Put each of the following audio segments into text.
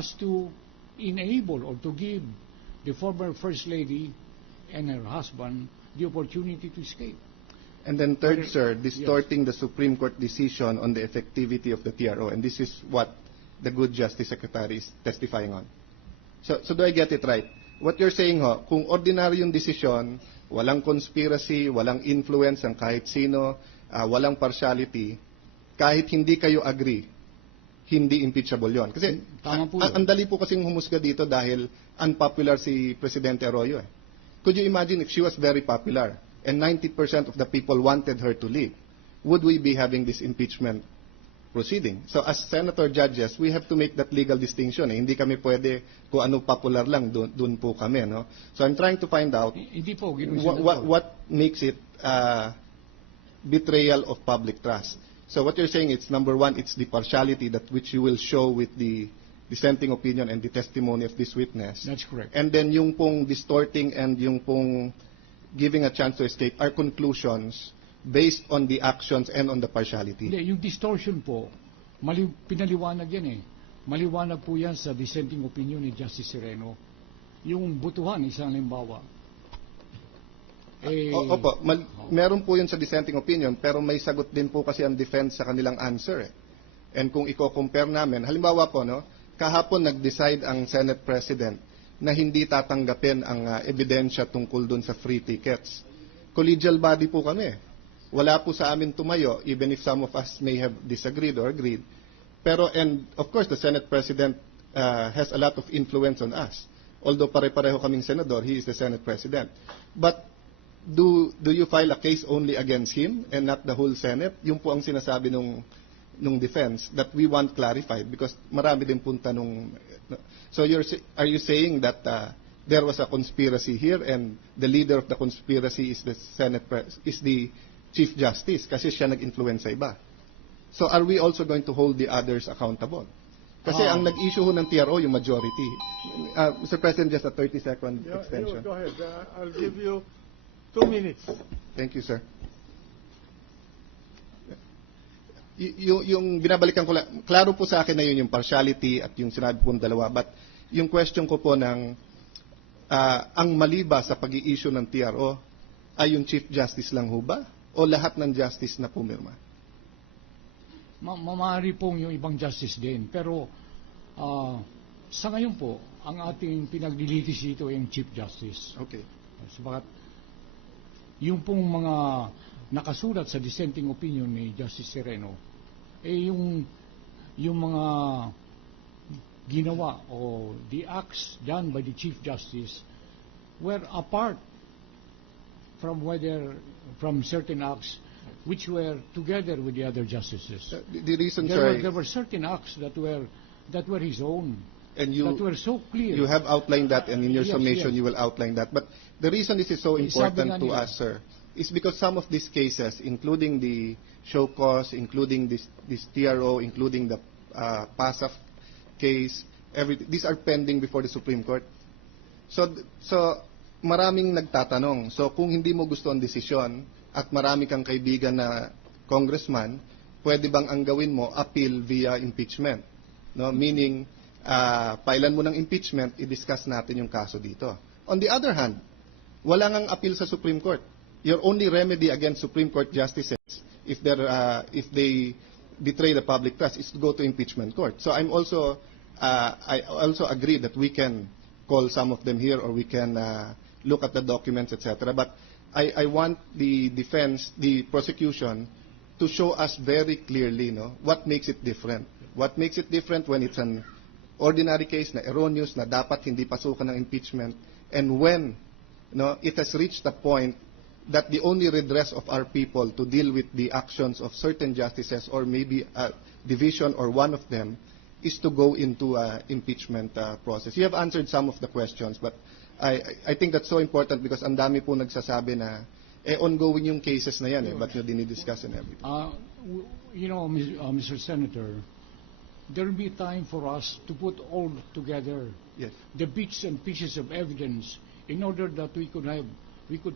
as to enable or to give the former First Lady and her husband the opportunity to escape. And then third, sir, distorting the Supreme Court decision on the effectivity of the TRO. And this is what the good Justice Secretary is testifying on. So do I get it right? What you're saying, kung ordinaryong desisyon, walang conspiracy, walang influence ng kahit sino, walang partiality, kahit hindi kayo agree, hindi impeachable yon. Kasi ang dali po kasing humusga dito dahil unpopular si Presidente Arroyo. Could you imagine if she was very popular and 90% of the people wanted her to leave? Would we be having this impeachment proceeding? So as senator judges, we have to make that legal distinction. Hindi kami pwede kung ano popular lang, dun po kami. No? So I'm trying to find out what makes it betrayal of public trust. So what you're saying, it's number one, it's the partiality that which you will show with the dissenting opinion and the testimony of this witness. That's correct. And then yung pong distorting and yung pong giving a chance to escape are conclusions based on the actions and on the partiality. Hindi, yung distortion po, pinaliwanag yan eh. Maliwanag po yan sa dissenting opinion ni Justice Sereno. Yung butuhan, isang halimbawa. Opo, meron po yun sa dissenting opinion, pero may sagot din po kasi ang defense sa kanilang answer. And kung i-compare namin, halimbawa po, no, kahapon nag-decide ang Senate President na hindi tatanggapin ang ebidensya tungkol dun sa free tickets. Collegial body po kami. Wala po sa amin tumayo, even if some of us may have disagreed or agreed. Pero, and of course, the Senate President has a lot of influence on us. Although pare-pareho kaming senador, he is the Senate President. But do you file a case only against him and not the whole Senate? Yung po ang sinasabi nung defense that we want clarified because marami din punta nung. So are you saying that there was a conspiracy here and the leader of the conspiracy is the is the Chief Justice kasi siya nag-influence sa iba? So are we also going to hold the others accountable? Kasi ang nag-issue ho ng TRO yung majority. Mr. President, just a 30-second extension. Go ahead. I'll give you 2 minutes. Thank you, sir. Yung binabalikan ko lang, klaro po sa akin na yun yung partiality at yung sinabi po ng dalawa. But yung question ko po ng ang mali ba sa pag-i-issue ng TRO ay yung Chief Justice lang ho ba? O lahat ng Justice na pumirma? Mamahari pong yung ibang Justice din. Pero sa ngayon po, ang ating pinaglilitis dito ay yung Chief Justice. Okay. Sabagat yung pong mga nakasulat sa dissenting opinion ni Justice Sereno, yung mga ginawa o the acts done by the Chief Justice were apart from certain acts which were together with the other justices. The reason, there were certain acts that were his own. And that were so clear. You have outlined that, and in your summation you will outline that. But the reason this is so important to us, sir, is because some of these cases, including the show cause, including this TRO, including the PASAF case, these are pending before the Supreme Court. So maraming nagtatanong. So kung hindi mo gusto ang desisyon at marami kang kaibigan na congressman, pwede bang ang gawin mo appeal via impeachment? No, meaning pailan mo ng impeachment, i-discuss natin yung kaso dito. On the other hand, wala ngang appeal sa Supreme Court. Your only remedy against Supreme Court justices, if they betray the public trust, is to go to impeachment court. So I also agree that we can call some of them here, or we can look at the documents, etc. But I want the defense, the prosecution, to show us very clearly, no, what makes it different. What makes it different when it's an ordinary case na erroneous, na dapat hindi pasukan ng impeachment, and when it has reached a point that the only redress of our people to deal with the actions of certain justices, or maybe a division or one of them, is to go into impeachment process. You have answered some of the questions, but I think that's so important because ang dami po nagsasabi na ongoing yung cases na yan, but nyo dinidiscuss and everything. Mr. Senator, there will be time for us to put all together the bits and pieces of evidence in order that we could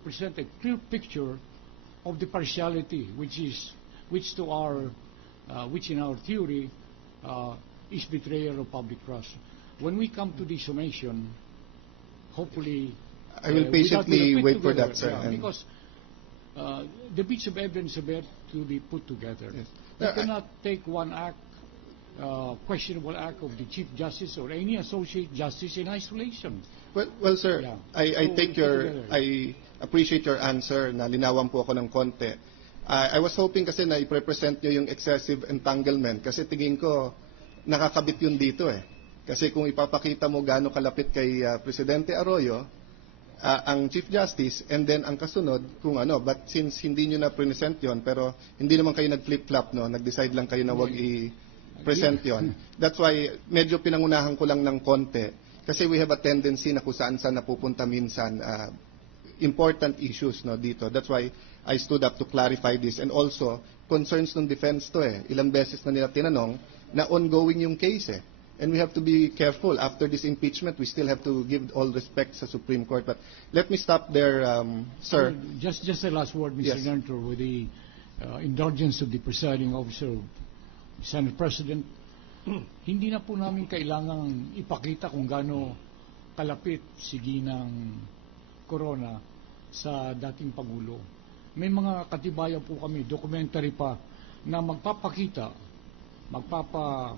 present a clear picture of the partiality which in our theory is betrayal of public trust. when we come to the summation, hopefully, I will patiently wait for that, sir. Yeah, because the bits of evidence have to be put together. Yes. You cannot take one act, questionable act of the Chief Justice or any associate justice in isolation. Well, sir, Yeah. I appreciate your answer na linawan po ako ng konti. I was hoping kasi na i-represent nyo yung excessive entanglement kasi tingin ko nakakabit yun dito eh. Kasi kung ipapakita mo gaano kalapit kay Presidente Arroyo, ang Chief Justice, and then ang kasunod kung ano, but since hindi nyo na present yon, pero hindi naman kayo nag-flip-flop, no? Nag-decide lang kayo na wag i-present yon. That's why medyo pinangunahan ko lang ng konti kasi we have a tendency na kung saan-saan napupunta minsan important issues, no, dito. That's why I stood up to clarify this, and also concerns ng defense to eh. Ilang beses na nila tinanong na ongoing yung case eh. And we have to be careful. After this impeachment, we still have to give all respect sa Supreme Court. But let me stop there, sir. Just a last word, Mr. Yes. Senator, with the indulgence of the presiding officer, Senate President. Hindi na po namin kailangang ipakita kung gaano kalapit si Ginang Corona sa dating Pangulo. May mga katibayan po kami, documentary pa, na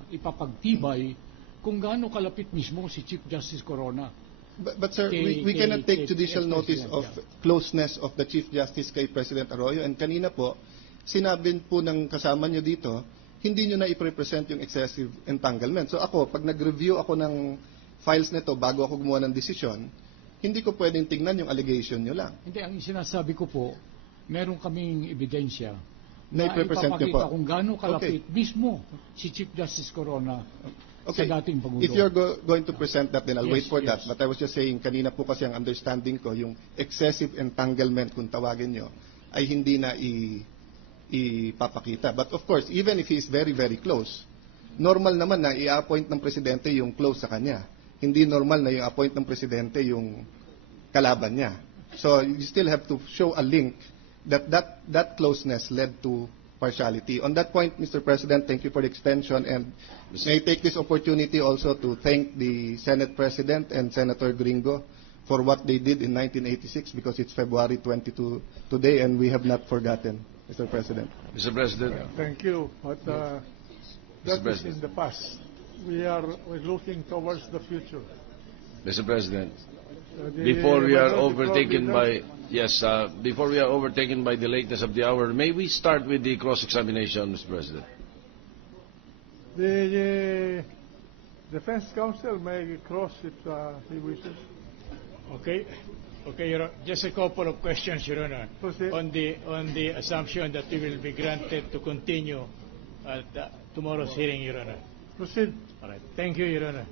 ipapagtibay kung gaano kalapit mismo si Chief Justice Corona. But sir, we cannot take judicial notice of closeness of the Chief Justice kay President Arroyo. And kanina po, sinabi po ng kasama nyo dito, hindi nyo na i-present yung excessive entanglement. So ako, pag nag-review ako ng files nito bago ako gumawa ng desisyon, hindi ko pwedeng tingnan yung allegation nyo lang. Hindi, ang sinasabi ko po, meron kaming ebidensya na ipapakita kung gaano kalapit mismo si Chief Justice Corona sa dating Pangulo. If you're going to present that, then I'll wait for that. But I was just saying, kanina po kasi ang understanding ko, yung excessive entanglement, kung tawagin nyo, ay hindi na ipapakita. But of course, even if he is very, very close, normal naman na i-appoint ng Presidente yung close sa kanya. Hindi normal na i-appoint ng Presidente yung kalaban niya. So you still have to show a link that closeness led to partiality. On that point, Mr. President, thank you for the extension, and may I take this opportunity also to thank the Senate President and Senator Gringo for what they did in 1986, because it's February 22 today, and we have not forgotten, Mr. President. Mr. President. Thank you. But that is in the past. We're looking towards the future. Mr. President, before we are overtaken by the lateness of the hour, may we start with the cross-examination, Mr. President? The defense counsel may cross if he wishes. Okay, just a couple of questions, Your Honor. Proceed. On the assumption that we will be granted to continue at tomorrow's hearing, Your Honor. Proceed. All right. Thank you, Your Honor.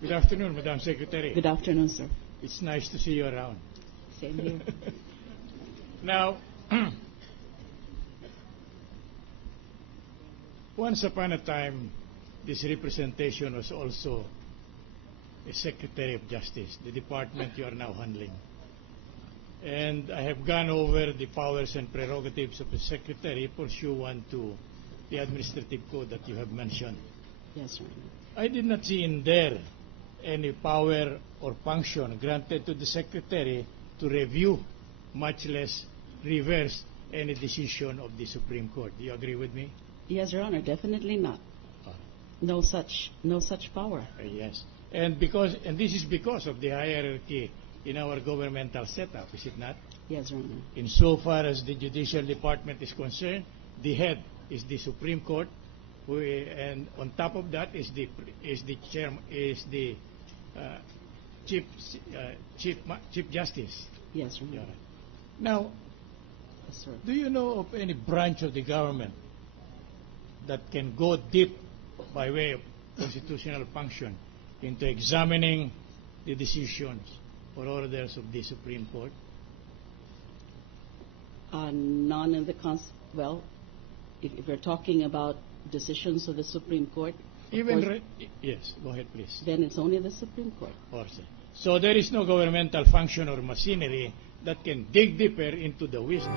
Good afternoon, Madam Secretary. Good afternoon, sir. It's nice to see you around. Same here. Now, once upon a time, this representation was also a Secretary of Justice, the department you are now handling. And I have gone over the powers and prerogatives of the Secretary pursuant to the administrative code that you have mentioned. Yes, sir. I did not see in there any power or function granted to the Secretary to review, much less reverse, any decision of the Supreme Court. Do you agree with me? Yes, Your Honor, definitely not. No such power. Yes. And this is because of the hierarchy in our governmental setup, is it not? Yes, Your Honor. Insofar as the Judicial Department is concerned, the head is the Supreme Court, and on top of that is the Chief Justice. Yes, Your Honor. Yeah. Now, Yes, sir. do you know of any branch of the government that can go deep by way of constitutional function into examining the decisions or orders of the Supreme Court? None of the well, if we're talking about decisions of the Supreme Court, Yes, go ahead, please. then it's only the Supreme Court. So there is no governmental function or machinery that can dig deeper into the wisdom